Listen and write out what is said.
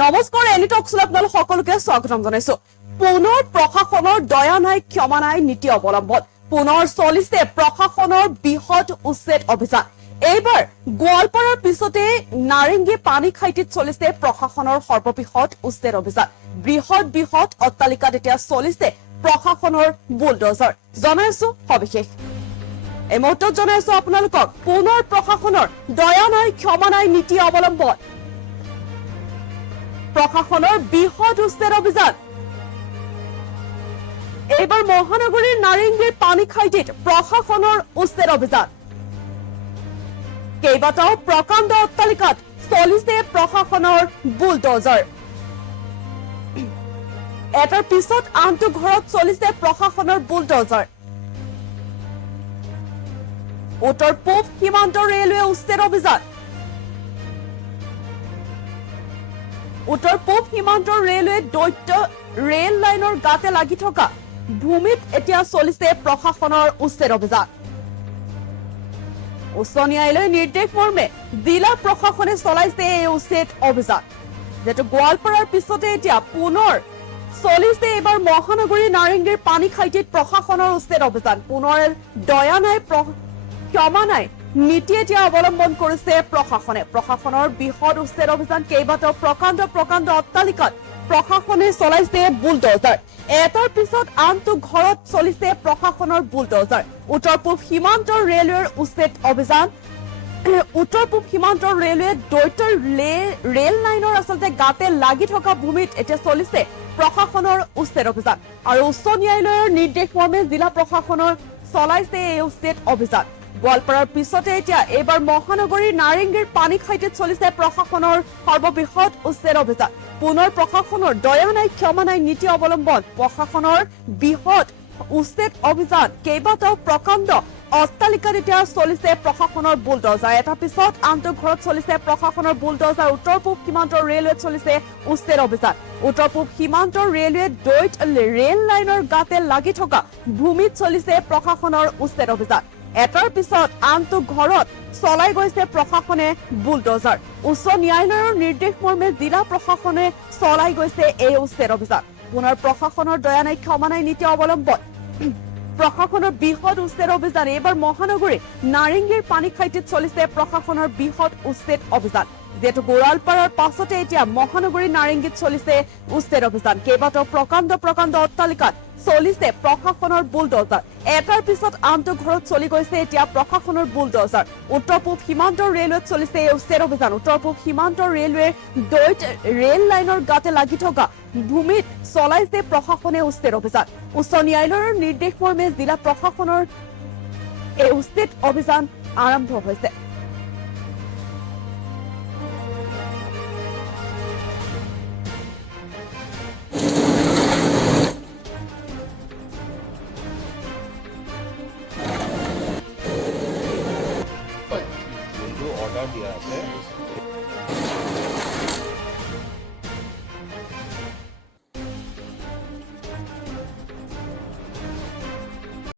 নমস্কাৰ, এনি টকছলৈ আপোনালোক সকলোকে স্বাগতম জনাইছো। পুনৰ প্ৰশাসনৰ দয়া নাই, ক্ষমা নাই নীতি অৱলম্বন। পুনৰ চলিছে প্ৰশাসনৰ বৃহৎ উচ্ছেদ অভিযান। এইবাৰ গোৱালপাৰাৰ পিছতে নাৰেংগী পানীখাইটিত চলিছে প্ৰশাসনৰ সৰ্ববৃহৎ উচ্ছেদ অভিযান। বৃহৎ অট্টালিকাত এতিয়া চলিছে প্ৰশাসনৰ বুলডোজাৰ। জনাইছো সবিশেষ এই মুহূৰ্তত জনাইছো আপোনালোকক পুনৰ প্ৰশাসনৰ দয়া নাই, ক্ষমা নাই নীতি অৱলম্বন। প্ৰশাসনৰ বৃহৎ উচ্ছেদ অভিযান। এইবাৰ মহানগৰীৰ নাৰেংগীৰ পানীখাইটিত প্ৰশাসনৰ উচ্ছেদ অভিযান। কেইবাটাও প্ৰকাণ্ড অট্টালিকাত চলিছে প্ৰশাসনৰ বুলডোজাৰ। এটাৰ পিছত আনটো ঘৰত চলিছে প্ৰশাসনৰ বুলডোজাৰ। উত্তৰ পূব সীমান্ত ৰেলৱে উচ্ছেদ অভিযান। উত্তৰ পূব সীমান্ত ৰেলৱে দৈত্য ৰেল লাইনৰ গাতে লাগি থকা ভূমিত এতিয়া চলিছে প্ৰশাসনৰ উচ্ছেদ অভিযান। উচ্চ ন্যায়ালয়ৰ নিৰ্দেশ মৰ্মে জিলা প্ৰশাসনে চলাইছে এই উচ্ছেদ অভিযান। যেটো গোৱালপাৰাৰ পিছতে এতিয়া পুনৰ চলিছে এইবাৰ মহানগৰীৰ নাৰেংগীৰ পানীখাইটিত প্ৰশাসনৰ উচ্ছেদ অভিযান। পুনৰ দয়া নাই, ক্ষমা নাই নীতি এতিয়া অৱলম্বন কৰিছে প্ৰশাসনে। প্ৰশাসনৰ বৃহৎ উচ্ছেদ অভিযান। কেইবাটাও প্ৰকাণ্ড অট্টালিকাত প্ৰশাসনে চলাইছে বুলডোজাৰ। এটাৰ পিছত আনটো ঘৰত চলিছে প্ৰশাসনৰ বুলডোজাৰ। উত্তৰ পূব সীমান্ত ৰেলৱেৰ উচ্ছেদ অভিযান। উত্তৰ পূব সীমান্ত ৰেলৱে দৈত্য ৰেল লাইনৰ আচলতে গাতে লাগি থকা ভূমিত এতিয়া চলিছে প্ৰশাসনৰ উচ্ছেদ অভিযান। আৰু উচ্চ ন্যায়ালয়ৰ নিৰ্দেশ মৰ্মে জিলা প্ৰশাসনৰ চলাইছে এই উচ্ছেদ অভিযান। গোৱালপাৰাৰ পিছতে এতিয়া এইবাৰ মহানগৰীৰ নাৰেংগীৰ পানীখাইটিত চলিছে প্ৰশাসনৰ সৰ্ববৃহৎ উচ্ছেদ অভিযান। পুনৰ প্ৰশাসনৰ দয়া নাই, ক্ষমা নাই নীতি অৱলম্বন। প্ৰশাসনৰ বৃহৎ উচ্ছেদ অভিযান। কেইবাটাও প্ৰকাণ্ড অট্টালিকাত এতিয়া চলিছে প্ৰশাসনৰ বুলডোজাৰ। এটা পিছত আনটো ঘৰত চলিছে প্ৰশাসনৰ বুলডোজাৰ। উত্তৰ পূব সীমান্ত ৰেলৱেত চলিছে উচ্ছেদ অভিযান। উত্তৰ পূব সীমান্ত ৰেলৱে দৈত ৰেল লাইনৰ গাতে লাগি থকা ভূমিত চলিছে প্ৰশাসনৰ উচ্ছেদ অভিযান। এটাৰ পিছত আনটো ঘৰত চলাই গৈছে প্ৰশাসনে বুলডোজাৰ। উচ্চ ন্যায়ালয়ৰ নিৰ্দেশ মৰ্মে জিলা প্ৰশাসনে চলাই গৈছে এই উচ্ছেদ অভিযান। পুনৰ প্ৰশাসনৰ দয়া নাই, ক্ষমা নাই নীতি অৱলম্বন। প্ৰশাসনৰ বৃহৎ উচ্ছেদ অভিযান। এইবাৰ মহানগৰীৰ নাৰেংগীৰ পানীখাইটিত চলিছে প্ৰশাসনৰ বৃহৎ উচ্ছেদ অভিযান। যিহেতু গোৱালপাৰাৰ পাছতে এতিয়া মহানগৰীৰ নাৰেংগীত চলিছে উচ্ছেদ অভিযান। কেইবাটাও প্ৰকাণ্ড অট্টালিকাত চলিছে প্ৰশাসনৰ বুলডোজাৰ। এটাৰ পিছত আনটো ঘৰত চলি গৈছে এতিয়া প্ৰশাসনৰ বুলডোজাৰ। উত্তৰ পূব সীমান্ত ৰেলৱেত চলিছে এই উচ্ছেদ অভিযান। উত্তৰ পূব সীমান্ত ৰেলৱেৰ দৈত ৰেল লাইনৰ গাতে লাগি থকা ভূমিত চলাইছে প্ৰশাসনে উচ্ছেদ অভিযান। উচ্চ ন্যায়ালয়ৰ নিৰ্দেশ মৰ্মে জিলা প্ৰশাসনৰ এই উচ্ছেদ অভিযান আৰম্ভ হৈছে। অৰ্ডাৰ দিয়া আছে